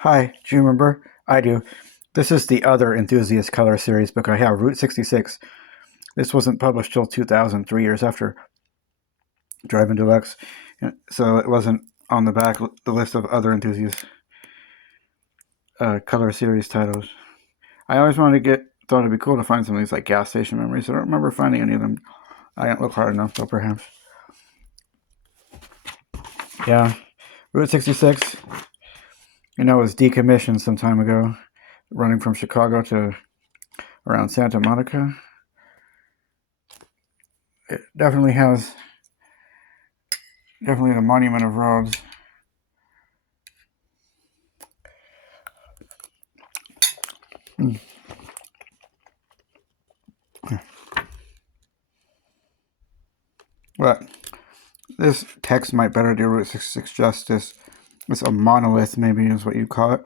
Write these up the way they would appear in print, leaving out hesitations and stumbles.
Hi, do you remember? I do. This is the other Enthusiast Color Series book I have, Route 66. This wasn't published till 2000, 3 years after Drive-In Deluxe, so it wasn't on the back the list of other Enthusiast Color Series titles. I always thought it'd be cool to find some of these like gas station memories. I don't remember finding any of them. I didn't look hard enough, though, perhaps. Yeah, Route 66, was decommissioned some time ago, running from Chicago to around Santa Monica. It definitely a monument of roads. But this text might better do Route 66 justice. It's a monolith, maybe is what you call it.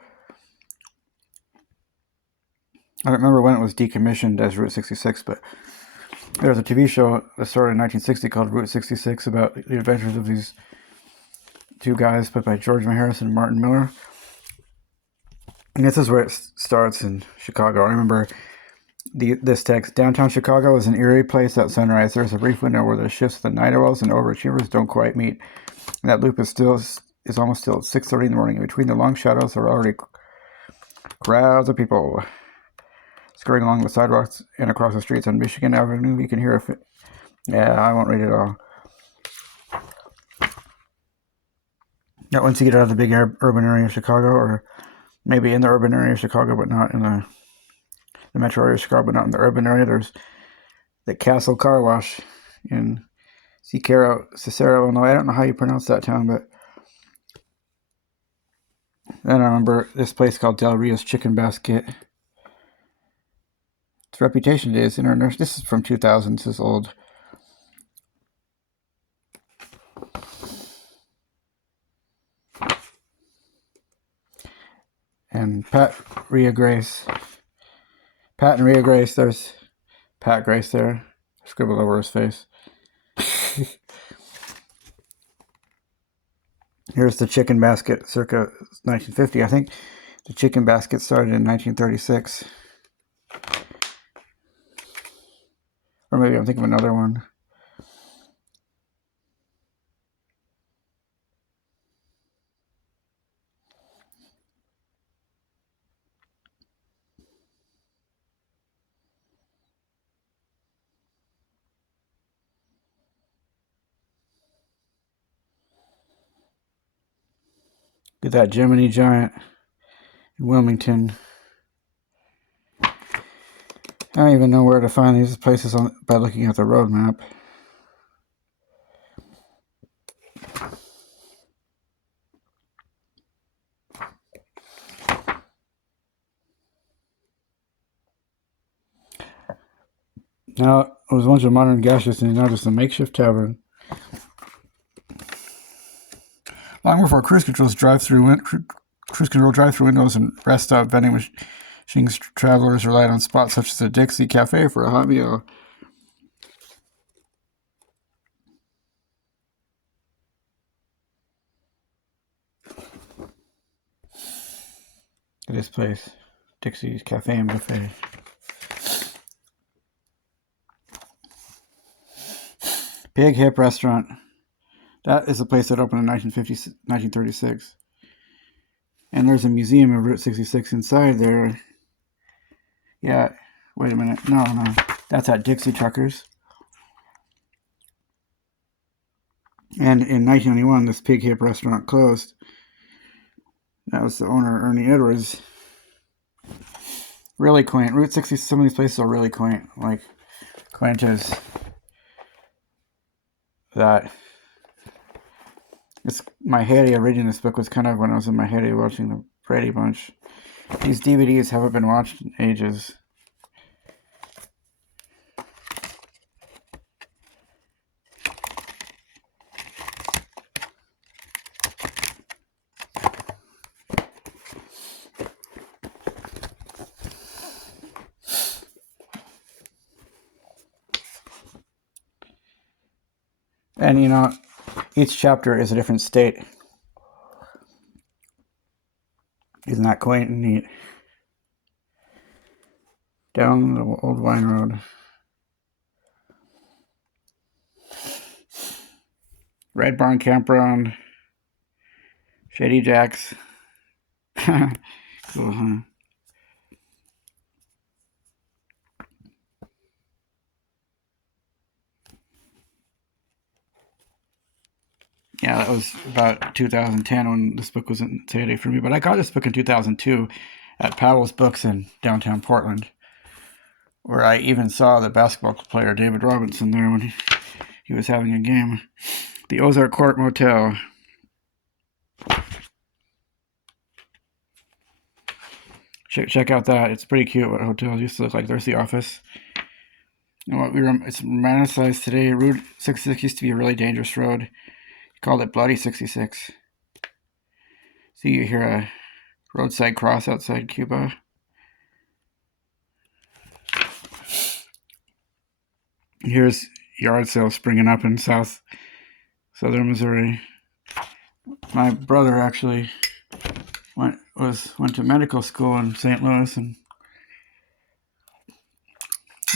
I don't remember when it was decommissioned as Route 66, but there was a TV show that started in 1960 called Route 66 about the adventures of these two guys played by George Maharis and Martin Miller. And this is where it starts in Chicago. I remember this text. Downtown Chicago is an eerie place at sunrise. There's a brief window where the shifts of the night owls and overachievers don't quite meet. And that loop is almost still at 6:30 in the morning. Between the long shadows, there are already crowds of people scurrying along the sidewalks and across the streets on Michigan Avenue. You can hear I won't read it all. Now, once you get out of the big urban area of Chicago, or maybe in the urban area of Chicago, but not in the metro area of Chicago, but not in the urban area, there's the Castle Car Wash in Cicero, Illinois. I don't know how you pronounce that town, but then I remember this place called Del Rio's Chicken Basket. Its reputation is international. This is from 2000. This is old. And Pat and Ria Grace. There's Pat Grace there, scribbled over his face. Here's the Chicken Basket, circa 1950. I think the Chicken Basket started in 1936. Or maybe I'm thinking of another one. Get that Gemini Giant in Wilmington. I don't even know where to find these places by looking at the road map. Now, it was once a modern gas station, now just a makeshift tavern. Long before cruise control drive-through windows and rest stop vending machines, travelers relied on spots such as the Dixie Cafe for a hot meal. This place, Dixie's Cafe and Buffet. Pig Hip Restaurant. That is a place that opened in 1936. And there's a museum of Route 66 inside there. Yeah, wait a minute. No. That's at Dixie Truckers. And in 1991, this Pig Hip Restaurant closed. That was the owner, Ernie Edwards. Really quaint. Route 60, some of these places are really quaint. Like, quaint is that. It's my heyday of reading this book was kind of when I was in my heyday watching the Brady Bunch. These DVDs haven't been watched in ages. And each chapter is a different state. Isn't that quaint and neat? Down the old wine road. Red Barn Campground. Shady Jacks. Cool, huh? Yeah, that was about 2010 when this book was in heyday for me. But I got this book in 2002 at Powell's Books in downtown Portland, where I even saw the basketball player David Robinson there when he was having a game. The Ozark Court Motel. Check out that. It's pretty cute what hotels used to look like. There's the office. You know what, it's romanticized today. Route 66 used to be a really dangerous road. You called it Bloody 66. See, you hear a roadside cross outside Cuba. Here's yard sales springing up in southern Missouri. My brother actually went to medical school in St. Louis and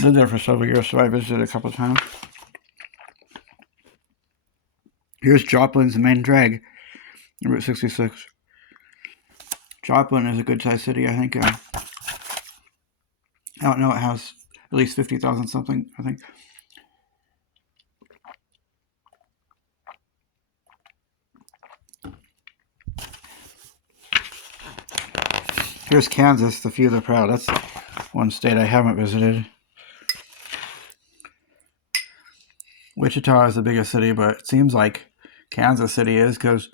lived there for several years, so I visited a couple of times. Here's Joplin's main drag, Route 66. Joplin is a good-sized city, I think. I don't know, it has at least 50,000 something, I think. Here's Kansas, the few of the proud. That's one state I haven't visited. Wichita is the biggest city, but it seems like Kansas City is, because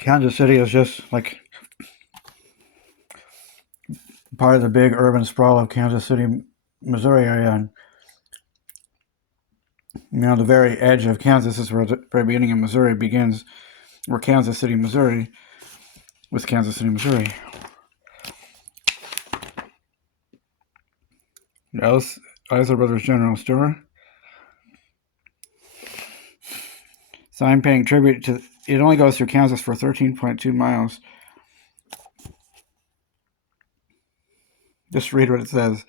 Kansas City is just like part of the big urban sprawl of Kansas City, Missouri area. And you know, the very edge of Kansas is where the very beginning of Missouri begins, where Kansas City, Missouri was Kansas City, Missouri. Eisler Brothers General Store. Sign paying tribute to, it only goes through Kansas for 13.2 miles. Just read what it says.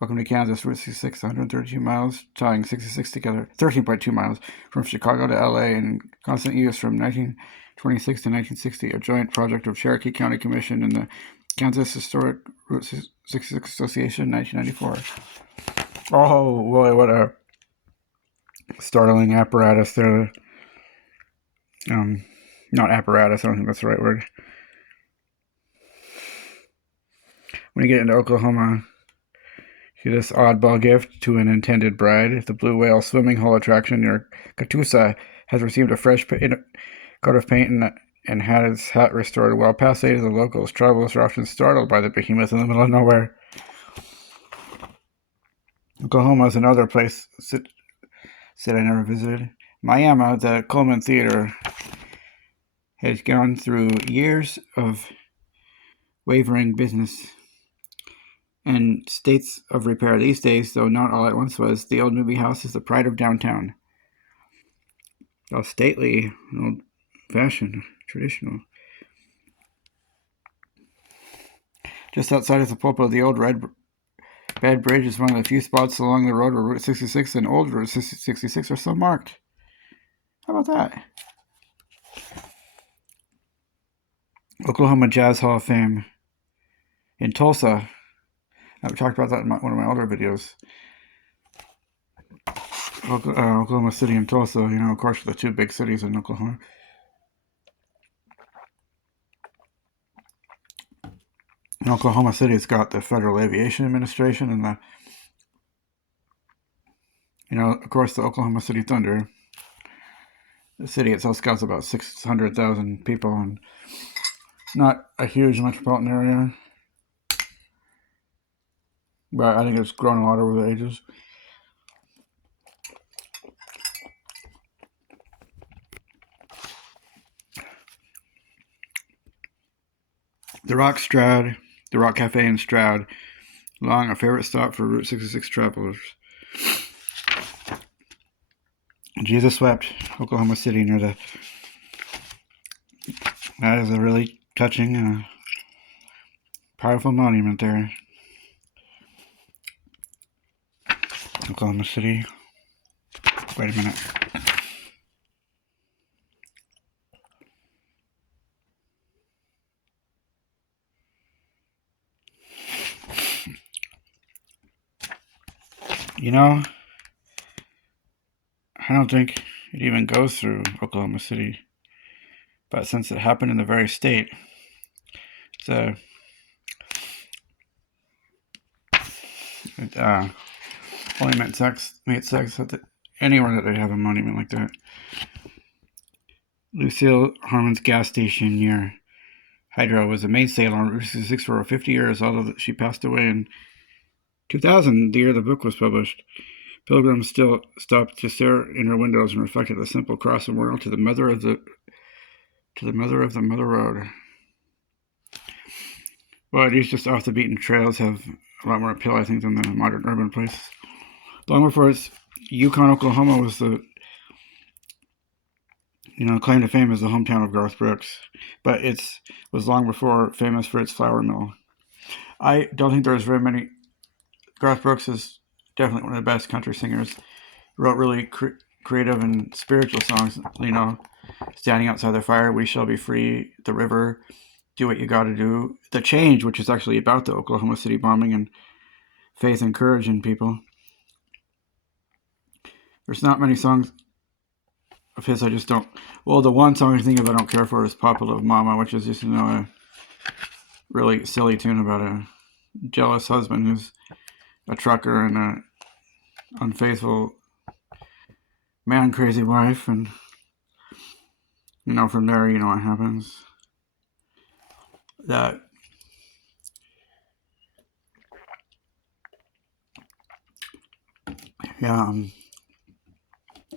Welcome to Kansas, Route 66, 132 miles, tying 66 together, 13.2 miles from Chicago to LA, in constant use from 1926 to 1960, a joint project of Cherokee County Commission and the Kansas Historic Route 66 Association, 1994. Oh, boy, what a startling apparatus there. Not apparatus, I don't think that's the right word. When you get into Oklahoma, see this oddball gift to an intended bride. The Blue Whale swimming hole attraction near Catoosa has received a fresh coat of paint and had its hat restored. While passé to the locals, travelers are often startled by the behemoth in the middle of nowhere. Oklahoma is another place that I never visited. Miami, the Coleman Theater, has gone through years of wavering business and states of repair these days, though not all at once was. The old movie house is the pride of downtown. All stately, old-fashioned, traditional. Just outside of Sapulpa, the old Red Bed Bridge is one of the few spots along the road where Route 66 and Old Route 66 are so marked. How about that? Oklahoma Jazz Hall of Fame in Tulsa. I've talked about that in one of my older videos. Oklahoma City and Tulsa, you know, of course, the two big cities in Oklahoma. In Oklahoma City, it's got the Federal Aviation Administration and of course, the Oklahoma City Thunder. The city itself got about 600,000 people and not a huge metropolitan area. But I think it's grown a lot over the ages. The Rock Cafe in Stroud, long a favorite stop for Route 66 travelers. Jesus wept, Oklahoma City near the. That is a really touching, powerful monument there. Oklahoma City. Wait a minute. You know, I don't think it even goes through Oklahoma City. But since it happened in the very state, it only made sense that anywhere that they have a monument like that. Lucille Harmon's gas station near Hydro was a mainstay along Route 66 for over 50 years, although she passed away in 2000, the year the book was published. Pilgrims still stopped to stare in her windows and reflected the simple cross memorial to the mother of the Mother Road. Well, these just off the beaten trails have a lot more appeal, I think, than the modern urban places. Long before its Yukon, Oklahoma was the claim to fame as the hometown of Garth Brooks, but it was long before famous for its flour mill. I don't think there's very many. Garth Brooks is definitely one of the best country singers. He wrote really creative and spiritual songs, Standing Outside the Fire, We Shall Be Free, The River, Do What You Gotta Do, The Change, which is actually about the Oklahoma City bombing and faith and courage in people. There's not many songs of his I just don't. Well, the one song I think of I don't care for is Papa Love Mama, which is just, a really silly tune about a jealous husband who's a trucker and a unfaithful man crazy wife, and from there what happens. That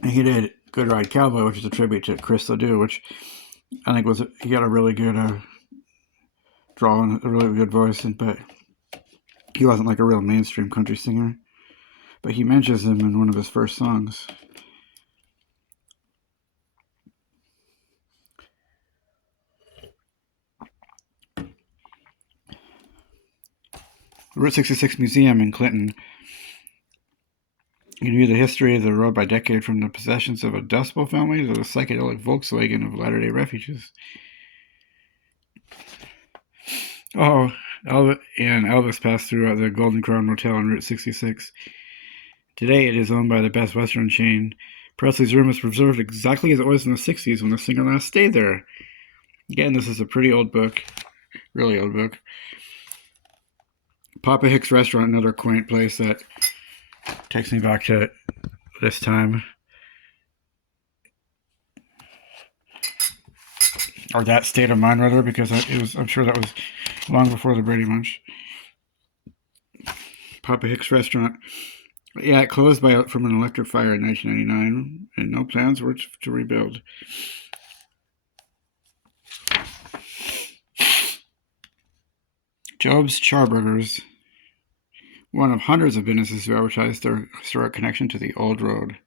he did Good Ride Cowboy, which is a tribute to Chris Ledoux, which I think he got a really good draw and a really good voice, but he wasn't like a real mainstream country singer. But he mentions him in one of his first songs. The Route 66 Museum in Clinton. You can view the history of the road by decade, from the possessions of a Dust Bowl family to the psychedelic Volkswagen of Latter-day refugees. Oh, Elvis passed through at the Golden Crown Motel on Route 66. Today it is owned by the Best Western chain. Presley's room is preserved exactly as it was in the 60s when the singer last stayed there. Again, this is a pretty old book. Really old book. Papa Hicks Restaurant, another quaint place that takes me back to this time. Or that state of mind, rather, because I'm sure that was long before the Brady Bunch. Papa Hicks Restaurant. Yeah, it closed from an electric fire in 1999, and no plans were to rebuild. Job's Charburgers, one of hundreds of businesses who advertised their historic connection to the old road.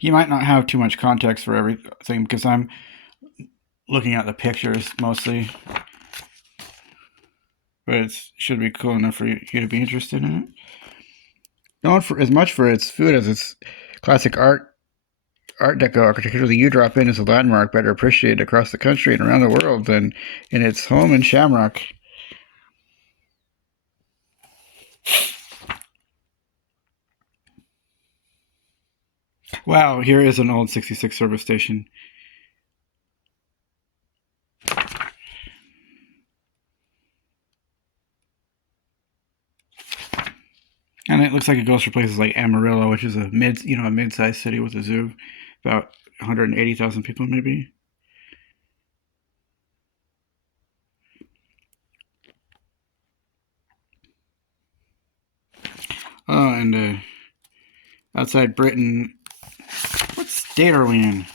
You might not have too much context for everything because I'm looking at the pictures mostly, but it should be cool enough for you to be interested in it. Known for as much for its food as its classic Art Deco architecture, the U-Drop-In is a landmark better appreciated across the country and around the world than in its home in Shamrock. Wow, here is an old 66 service station. And it looks like it goes for places like Amarillo, which is a mid-sized city with a zoo, about 180,000 people maybe. Oh, and outside Britain, what state are we in?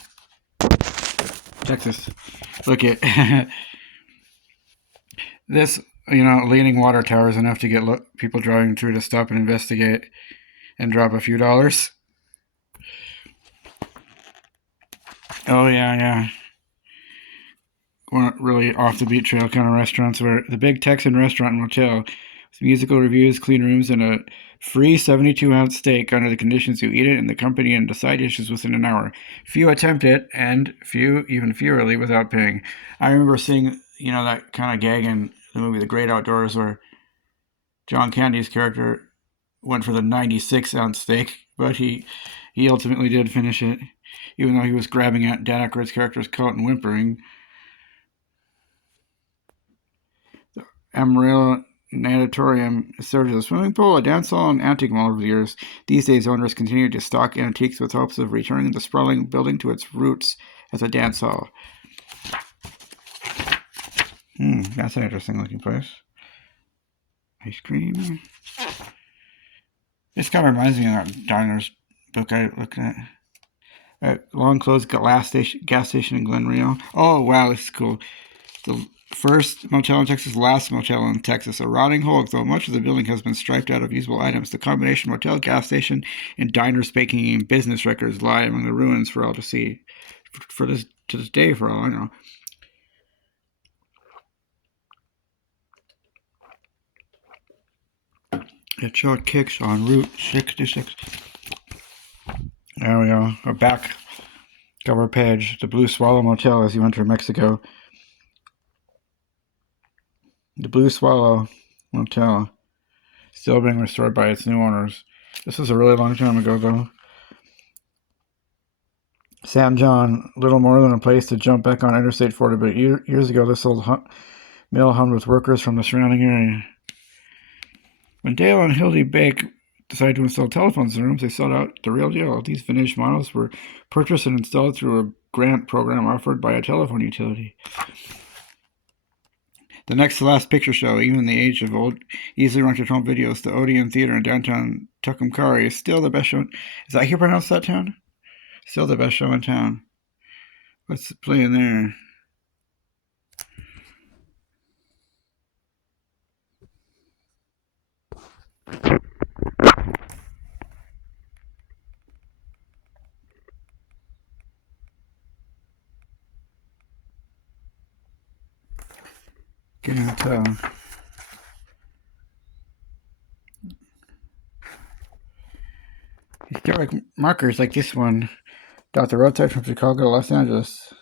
Texas. Look at this, leaning water tower is enough to get people driving through to stop and investigate and drop a few dollars. Oh, yeah. One really off the beat trail kind of restaurants where the Big Texan Restaurant and Motel with musical reviews, clean rooms, and a free 72-ounce steak under the conditions you eat it and the company and the side dishes within an hour. Few attempt it, and few, even fewer, leave without paying. I remember seeing, that kind of gag in the movie The Great Outdoors where John Candy's character went for the 96-ounce steak, but he ultimately did finish it, even though he was grabbing at Dan Aykroyd's character's coat and whimpering. The Amarillo Natatorium served as a swimming pool, a dance hall, and antique mall over the years. These days, owners continue to stock antiques with hopes of returning the sprawling building to its roots as a dance hall. That's an interesting looking place. Ice cream. This kind of reminds me of that diner's book I looked at. Long closed gas station in Glen Rio. Oh, wow, this is cool. The first motel in Texas, last motel in Texas. A rotting hulk, though much of the building has been striped out of usable items. The combination motel, gas station, and diner baking and business records lie among the ruins for all to see. To this day, for all I know. It short kicks on Route 66. There we go. A back cover page. The Blue Swallow Motel as you enter Mexico. The Blue Swallow Motel, still being restored by its new owners. This was a really long time ago, though. San John, little more than a place to jump back on Interstate 40, but years ago, this old mill hummed with workers from the surrounding area. When Dale and Hildy Bake decided to install telephones in rooms, they sought out the real deal. These vintage models were purchased and installed through a grant program offered by a telephone utility. The next to last picture show, even in the age of old, easily rented home videos, the Odeon Theater in downtown Tucumcari is still the best show. Is that how you pronounce that town? Still the best show in town. What's playing there? Can't tell. Historic markers like this one dot the roadside from Chicago to Los Angeles.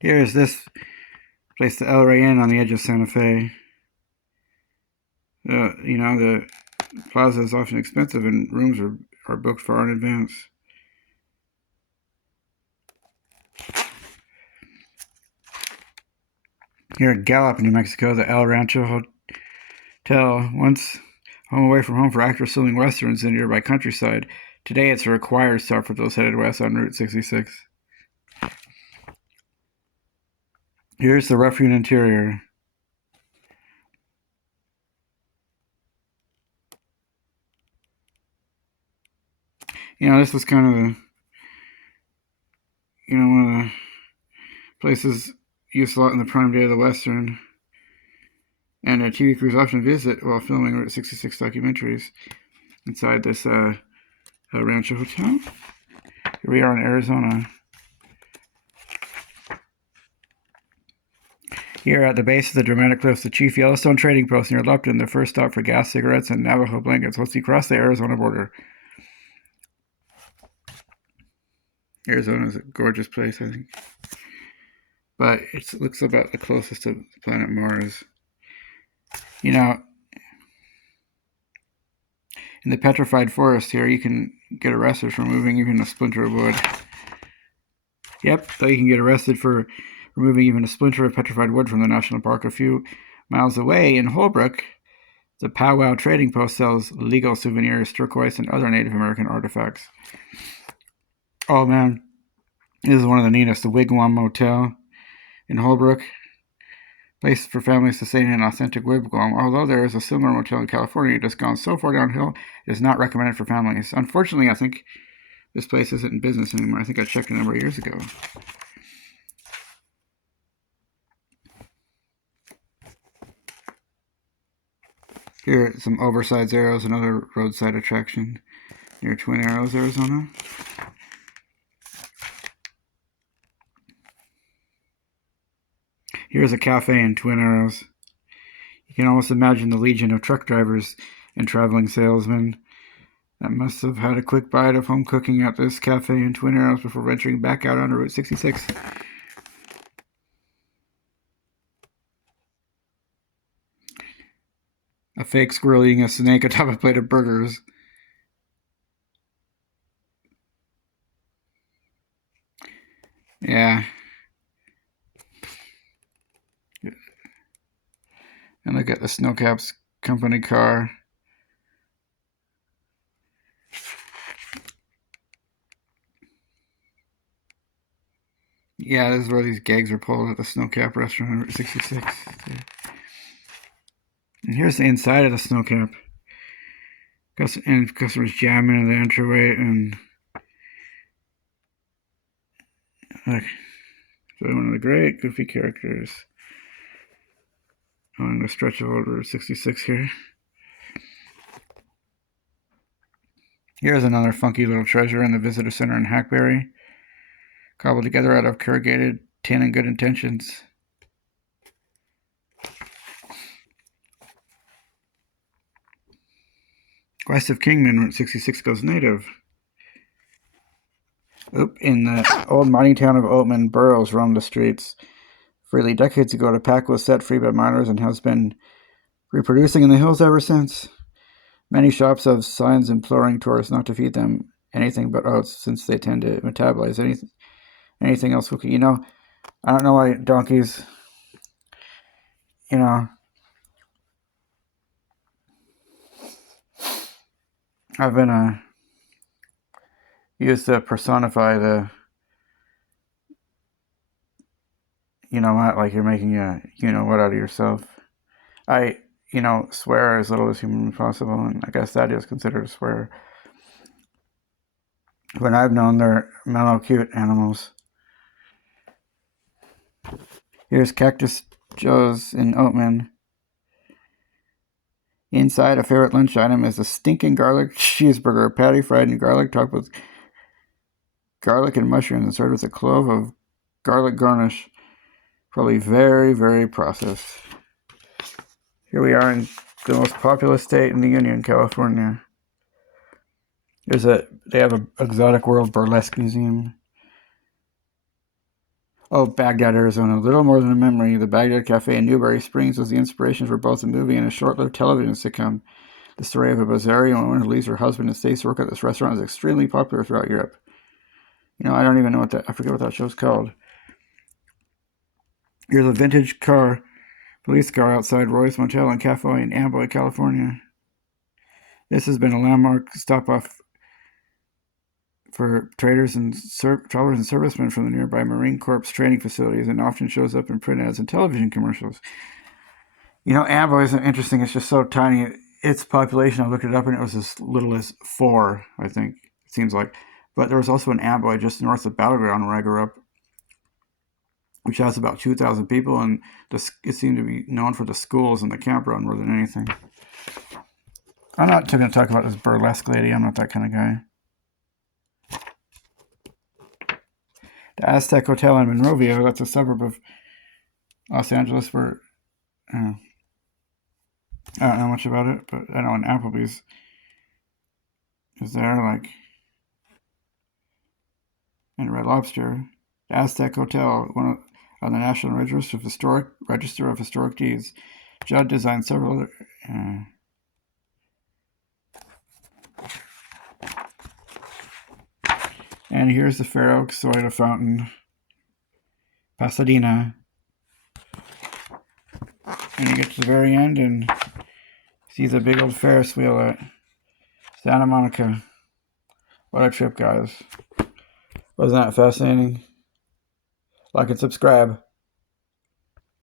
Here's this place, the El Rey Inn on the edge of Santa Fe. The plaza is often expensive and rooms are booked far in advance. Here at Gallup, New Mexico, the El Rancho Hotel, once home away from home for actors filming westerns in nearby countryside. Today it's a required stop for those headed west on Route 66. Here's the rough-hewn interior. This was kind of one of the places used a lot in the prime day of the Western, and TV crews often visit while filming Route 66 documentaries inside this Rancho Hotel. Here we are in Arizona. Here at the base of the dramatic cliffs, the Chief Yellowstone Trading Post near Lupton, the first stop for gas, cigarettes, and Navajo blankets once you cross the Arizona border. Arizona is a gorgeous place, I think. But it looks about the closest to planet Mars. In the petrified forest here, you can get arrested for removing even a splinter of wood. Yep, so you can get arrested for removing even a splinter of petrified wood from the national park. A few miles away in Holbrook, the Powwow Trading Post sells legal souvenirs, turquoise, and other Native American artifacts. Oh man, this is one of the neatest, the Wigwam Motel in Holbrook. place for families to stay in an authentic wigwam. Although there is a similar motel in California, it has gone so far downhill, it is not recommended for families. Unfortunately, I think this place isn't in business anymore. I think I checked a number of years ago. Here are some oversized arrows, another roadside attraction near Twin Arrows, Arizona. Here's a cafe in Twin Arrows. You can almost imagine the legion of truck drivers and traveling salesmen that must have had a quick bite of home cooking at this cafe in Twin Arrows before venturing back out on Route 66. A fake squirrel eating a snake atop a plate of burgers. Yeah. And look at the Snowcaps company car. Yeah, this is where these gags are pulled at the Snowcap restaurant on Route 66. And here's the inside of the Snowcap. And customers jamming in the entryway, and look, so one of the great goofy characters on the stretch of Route 66 here. Here's another funky little treasure in the visitor center in Hackberry, cobbled together out of corrugated tin and good intentions. West of Kingman, Route 66 goes native. In the old mining town of Oatman, burros roam the streets freely. Decades ago, the pack was set free by miners and has been reproducing in the hills ever since. Many shops have signs imploring tourists not to feed them anything but oats, since they tend to metabolize anything else cooking. You know, I don't know why donkeys, you know, I've been used to personify the, you know what, like you're making a you know what out of yourself. I, swear as little as humanly possible, and I guess that is considered a swear. When I've known they're mellow, cute animals. Here's Cactus Joe's in Oatman. Inside, a favorite lunch item is a stinking garlic cheeseburger, patty fried in garlic, topped with garlic and mushrooms, and served with a clove of garlic garnish. Probably very, very processed. Here we are in the most populous state in the Union, California. They have an exotic world burlesque museum. Oh, Baghdad, Arizona. Little more than a memory, the Baghdad Cafe in Newberry Springs was the inspiration for both a movie and a short-lived television sitcom. The story of a Bazarian woman who leaves her husband and stays to work at this restaurant is extremely popular throughout Europe. I don't even know I forget what that show's called. Here's a vintage police car outside Roy's Motel and Cafe in Amboy, California. This has been a landmark stop-off for traders and travelers and servicemen from the nearby Marine Corps training facilities, and often shows up in print ads and television commercials. Amboy is interesting. It's just so tiny. Its population, I looked it up, and it was as little as 4, I think, it seems like. But there was also an Amboy just north of Battleground where I grew up, which has about 2,000 people, and it seemed to be known for the schools and the campground more than anything. I'm not going to talk about this burlesque lady. I'm not that kind of guy. The Aztec Hotel in Monrovia, that's a suburb of Los Angeles, where I don't know much about it, but I know an Applebee's is there, like, and Red Lobster. The Aztec Hotel, one on the National Register of Historic Deeds. Judd designed several other. And here's the Fair Oaks Soda Fountain, Pasadena. And you get to the very end and see the big old Ferris wheel at Santa Monica. What a trip, guys. Wasn't that fascinating? Like and subscribe.